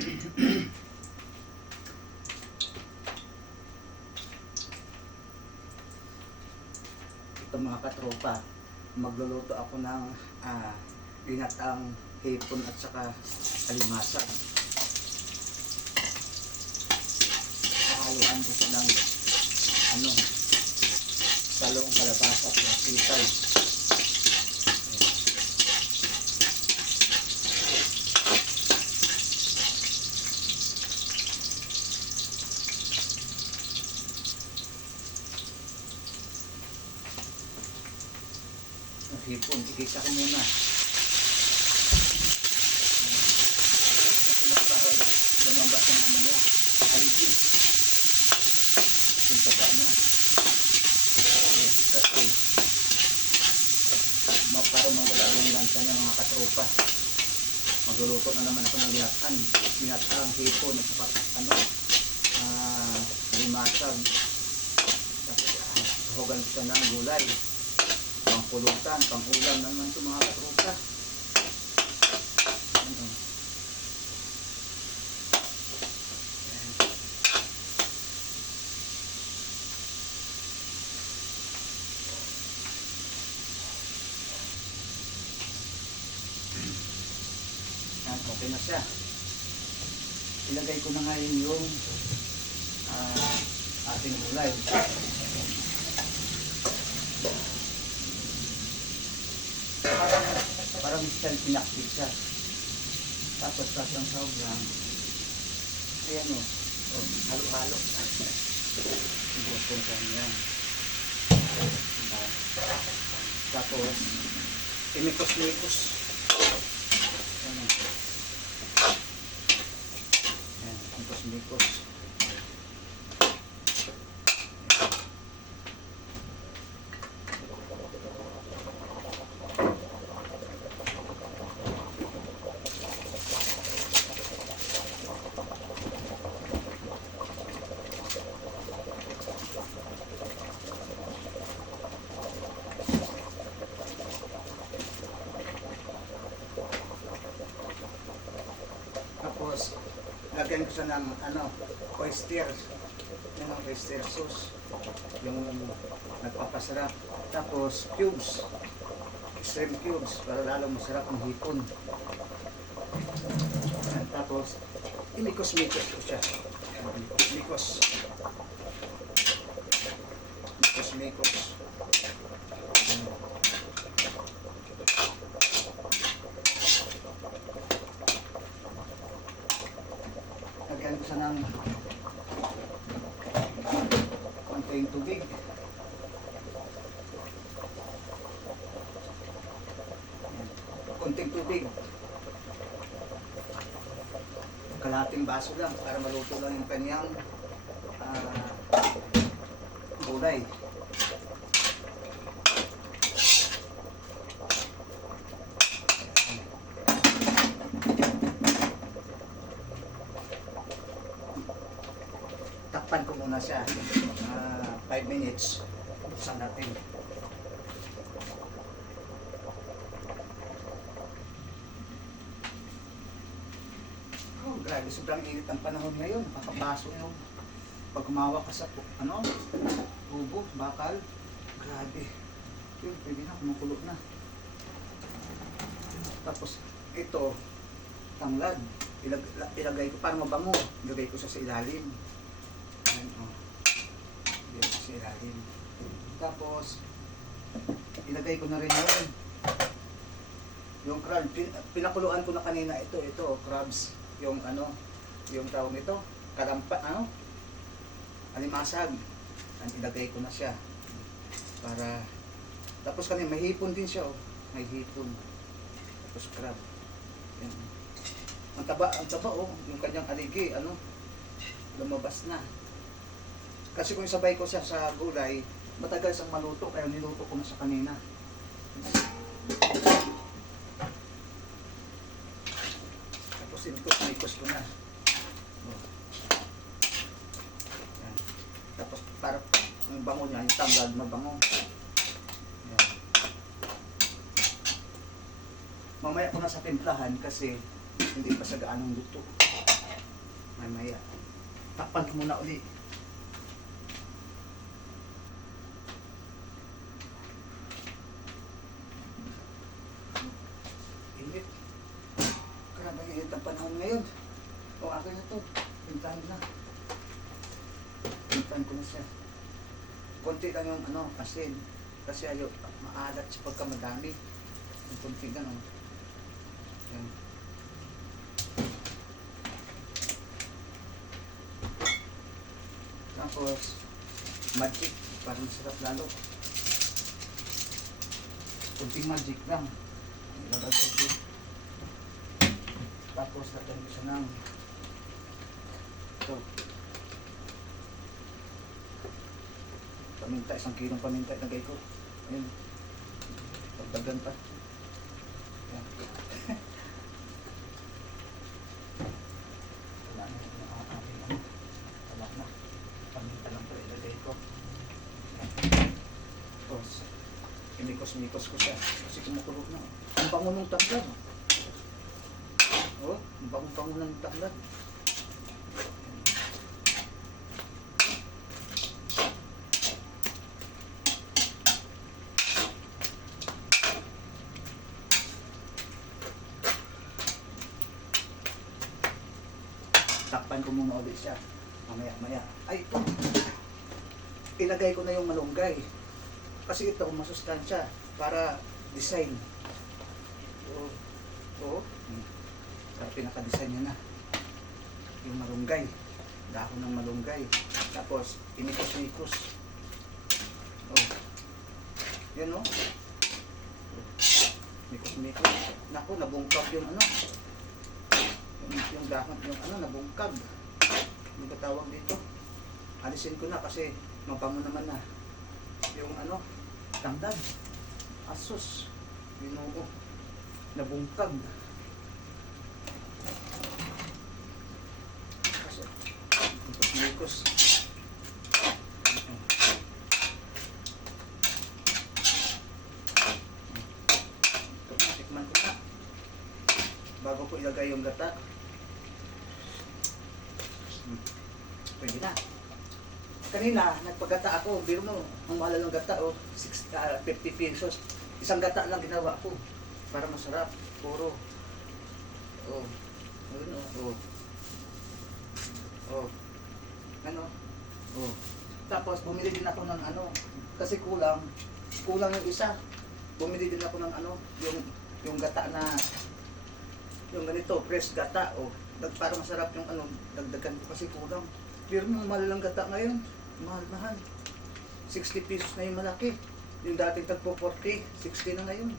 Ito mga katropa, magluluto ako ng ginataang hipon at saka alimasag. Haluan ko siya ng talong, kalabasa at sitaw. Hipon, ikita ko muna. Kasi para lumabas yung niya, aligi. Yung taba niya. Kasi para mawala yung lansa niya mga katropa. Magluluto na naman ako ng ginataang hipon at limasag. Tapos hugan ko siya ng gulay. Pulutan, pang-ulam naman ito mga katropa. Okay na siya. Ilagay ko na ngayon yung ating gulay. Parang style pinaktik siya. Tapos ang sahog lang. Ayan o. Halo-halo. Ibuot ko sa yan. Tapos imikos-mikos. Ayan o. Ayan, imikos-mikos. Tapos, lagyan ko siya ng oyster. Yung oyster sauce. Yung nagpapasarap. Tapos, cubes. Shrimp cubes. Para lalong masarap ang hipon. Tapos, imikos-mikos ko siya. Mikos. Mikos-mikos. Lagyan ko siya ng konting tubig. Konting tubig. Kalahating baso lang para maluto lang yung kanyang gulay. Takpan ko muna siya 5 minutes. Buksan natin. Oh, grabe, sobrang init ang panahon ngayon. Nakakabaso yung pag kumawa ka sa tubo, bakal. Grabe. Yun, pwede na, kumukulo na. Tapos ito, tanglad. Ilagay ko para mabango. Ilagay ko siya sa ilalim. Ayan, ilagay ko sa ilalim. Tapos ilagay ko na rin yung crab. Pinakuluan ko na kanina ito, crabs. Yung yung tawag nito, alimasag. Ilagay ko na siya. Para, tapos kanina may hipon din siya, may hipon. Tapos crab. Ayan. Ang taba yung kanyang aligi, lumabas na. Kasi kung sabay ko siya sa gulay, matagal siyang maluto, kaya niluto ko na sa kanina. Tapos inikos ko na. Ayan. Tapos para ang bango niya, yung tanglad mabango. Ayan. Mamaya ko na sa timplahan kasi hindi pa sa gaanong luto. Mamaya. Takpan ko muna uli. Init. Grabe ang init ang panahon ngayon. O akin na to. Pintahan na. Pintahan ko na siya. Konti lang yung ano, asin. Kasi ayaw, maalat siya pagka madami. Yung konti lang. Yan. Tapos, magic. Parang masarap lalo. Kunting magic lang. Ilagay ko. Tapos, lagyan ko siya ng ito. Paminta, 1 kilong paminta ilagay ko. Ayun. Pagdagan pa. Yan. Wala na yung aking ano. Wala na. Paminta lang po ilagay ko. Yan. Tapos, inikos-mikos ko siya. Kasi kumukulog na. Ang bango ng tanglad. Oh, ang bango-bango ng tanglad. Takpan ko muna ulit siya. Mamaya-maya. Ay, ito. Ilagay ko na yung malunggay. Kasi ito, masustansya. Para design. Oo. Oo. Para pinaka-design niya na. Yung malunggay. Dahon ng malunggay. Tapos, inikos-nikos. Oh. Yan o. Nikos-nikos. Naku, nabungkag yung ano. Yung dahon, yung ano, nabungkag. Ano ba tawag dito? Alisin ko na kasi mabango naman na. Yung ano, tanglad. Asus. Binuo. Nabungkag. Kasi, nikos-nikos. Ito, tikman ko na. Bago ko ilagay yung gata. Pwede na. Kanina, nagpagata ako. Biro mo, ang mahal ng gata, 50 pesos. Isang gata lang ginawa ko. Para masarap. Puro. Oh. Ayun, oh. Oh. Ano? Oh. Tapos, bumili din ako ng ano. Kasi kulang yung isa. Bumili din ako ng ano, yung gata na, yung ganito, fresh gata. Oh. Para masarap yung ano, dagdagan ko kasi kulang. Pero yung mahal ng gata ngayon, mahal-mahal. 60 pesos na yung malaki. Yung dating tagpo 40, 60 na ngayon.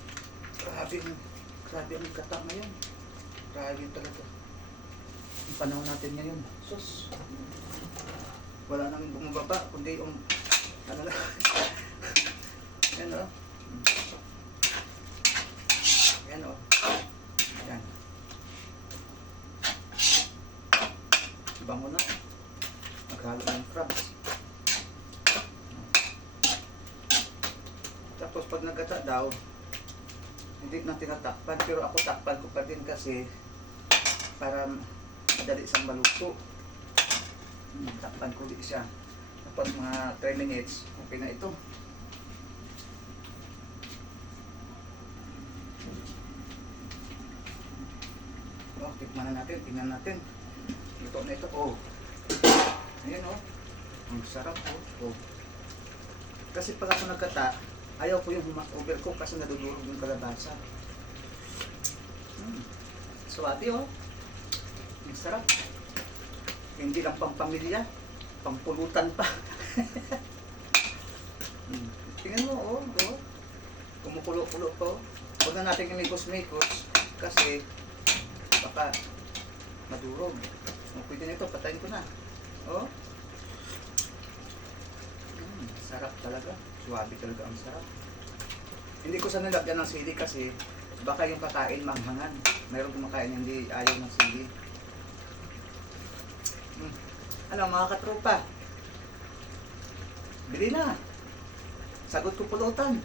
Grabe ang gata ngayon. Grabe talaga. Yung panahon natin ngayon. Sus. Wala nang bumababa, kundi yung ano lang. Yan o. Yan o. Yan. Bango na. Maghalo ng crabs. Tapos pag nagkata daw, hindi na tinatakpan. Pero ako takpan ko pa din kasi para madali siyang maluto. Takpan ko din siya. Tapos mga 3 minutes, okay na ito. Oh, tikman na natin, tingnan natin. Luto na ito. Oh. Ayan oh. Ang sarap oh. Oh. Kasi pag ako nagkata, ayaw ko yung overcook kasi nadudurog yung kalabasa. Swati oh. Ang sarap. Hindi lang pang pamilya, pampulutan pa. Tingnan mo oh. Oh. Kumukulo-kulo pa oh. Huwag na natin imikos-mikos kasi baka madurog. Oh, pwede na ito, patayin ko na. Oh. Sarap talaga. Suwabe talaga ang sarap. Hindi ko sana nilagyan ng sili kasi baka yung kakain manghangan. Mayroong kumakain hindi ayaw ng sili. Ano mga katropa? Bili na. Sagot ko pulutan.